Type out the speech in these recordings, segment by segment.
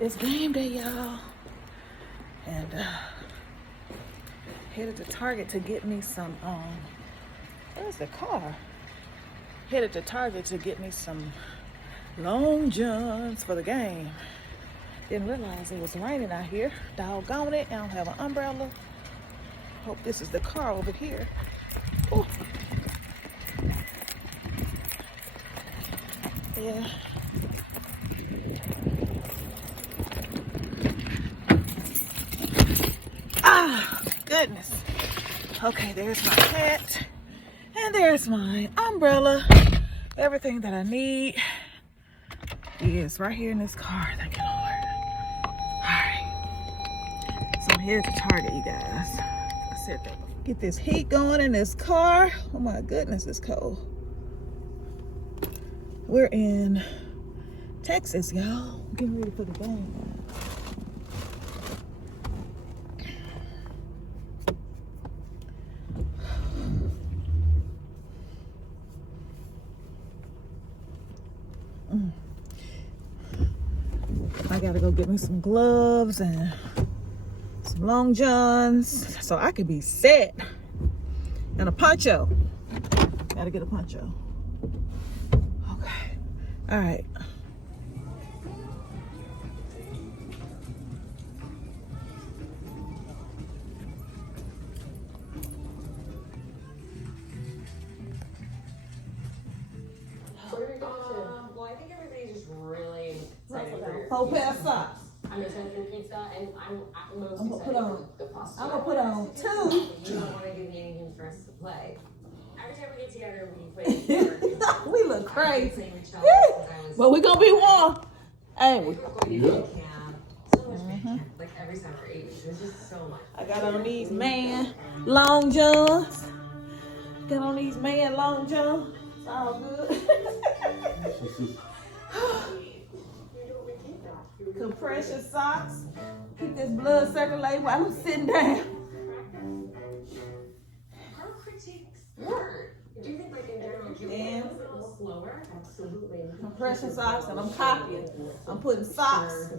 It's game day, y'all. And headed to Target to get me some, where's the car? Headed to Target to get me some long johns for the game. Didn't realize it was raining out here. Doggone it, I don't have an umbrella. Hope this is the car over here. Ooh. Yeah. Ah, goodness. Okay, there's my hat. And there's my umbrella. Everything that I need is right here in this car. Thank you, Lord. Alright. So I'm here to Target, you guys. I said that. Get this heat going in this car. Oh my goodness, it's cold. We're in Texas, y'all. Getting ready for the game. I gotta go get me some gloves and some long johns so I could be set. And a poncho. Gotta get a poncho. Okay. All right. Well, I think everybody's just really excited for 4 pair of socks. I'm excited for pizza, and I'm most I'm gonna excited put on. for the pasta. I'm gonna put on 2. You don't want to give me anything for us to play. Every time we get together, we play. We look crazy. But But we gonna be warm. Ain't we? Yeah. So much camp. Like every summer, 8 weeks. There's just so much. I got on these man long johns. Got on these man long johns. It's all good. Compression socks. Keep this blood circulating while I'm sitting down. Our critiques were. Do you think, like, in general, you Damn. a little slower? Absolutely. Compression socks, and I'm copying. I'm putting socks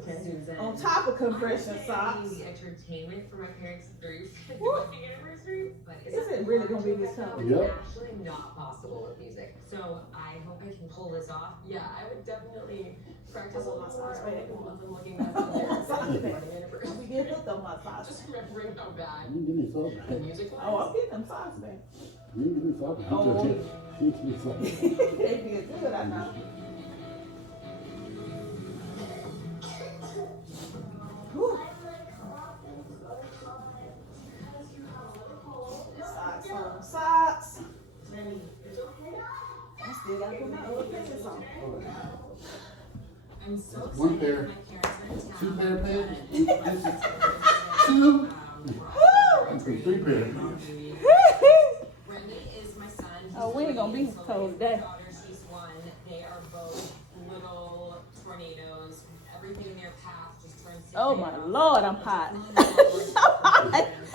on top of compression socks. The entertainment for my parents' 30th anniversary, but Is it really gonna be this time? Yep. Actually not possible with music. So I hope I can pull this off. Yeah, I would definitely practice on my socks bag once I'm looking back on there. We get hooked on my socks. Just remembering how bad You give me something. the music Oh, was. I'm getting them socks back. You give me something. Oh. You give me something. They feel good, I know. Whew. Socks on socks. I still gotta put my other pants on. I'm so excited. One pair. My parents are in town. 2 pair of pants. This is 2. And 3 pair of pants. Brendan is my son. He's Oh, we ain't gonna be 3, cold his today. daughter, she's 1. They are both little tornadoes. Everything in their path just turns to Oh my Lord, I'm hot.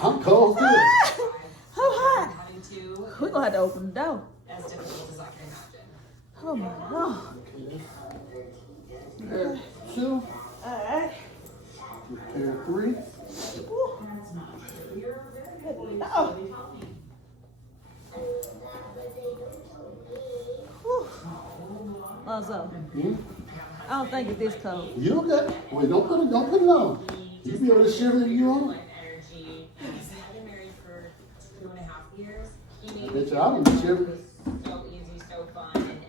I'm cold too. I'm hot. Having to, We're gonna have to open the door. as difficult as I can imagine. Oh my Lord. Pair 2. Alright. Pair 3. Oh. Also, I don't think it's this cold. You okay? Wait, don't put it on. You be able to shiver if you on. Energy. I've been married for 2.5 years. He I made bet you I don't shiver. so easy, so fun, and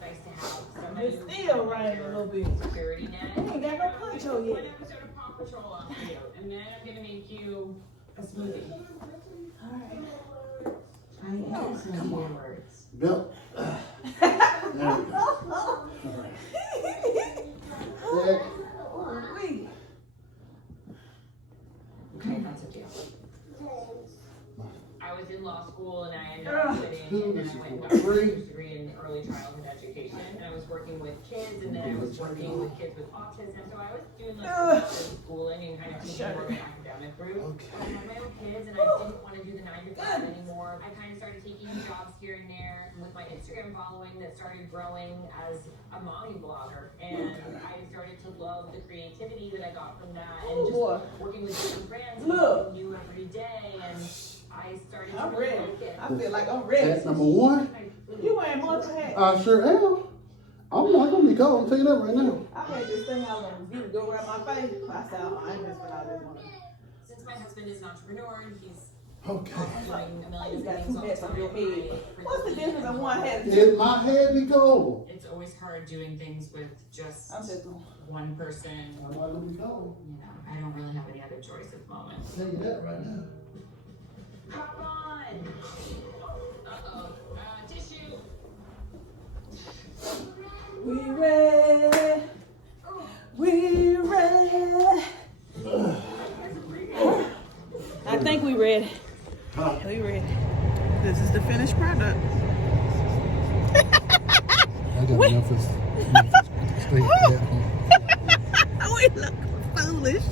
nice to have somebody. It's still raining a little bit. Security net. I ain't got no poncho yet. One episode of Paw Patrol on for you, and then I'm gonna make you a smoothie. Alright. I am some more words. Bill. There we go. Alright. Wait. Okay, that's a deal. I was in law school and I ended up quitting, and then I went and got a master's degree in early childhood education, and I was working with kids, and then I was working with kids with autism, so I was doing like schooling and kind of teaching more of an academic route. Okay. But I had my own kids and I didn't want to do the 9 to 5 anymore. I kind of started taking jobs here and there with my Instagram following that started growing as a mommy blogger, and I started to love love the creativity that I got from that, and just working with different brands, and Look. something new every day, and I started to I'm really ready. like it. I feel like I'm ready. Hat number one. You wearing multi hat? I sure am. I'm not gonna be cold. I'm telling you that right now. I had this thing I was gonna go around my face. I said, oh, I ain't messing with all this one. Since my husband is an entrepreneur and he's Okay. doing a million You got different two things hats all on the your time, head. What's the difference of one hat? If my head be cold, it's always hard doing things with just I'm just going. one person. I'm not gonna be cold. You know, I don't really have any other choice at the moment. I'll tell you that right now. Come on! Uh-oh. Tissue! We ready. We ready. I think we ready. Huh? We ready. This is the finished product. I got Memphis. State. We look foolish.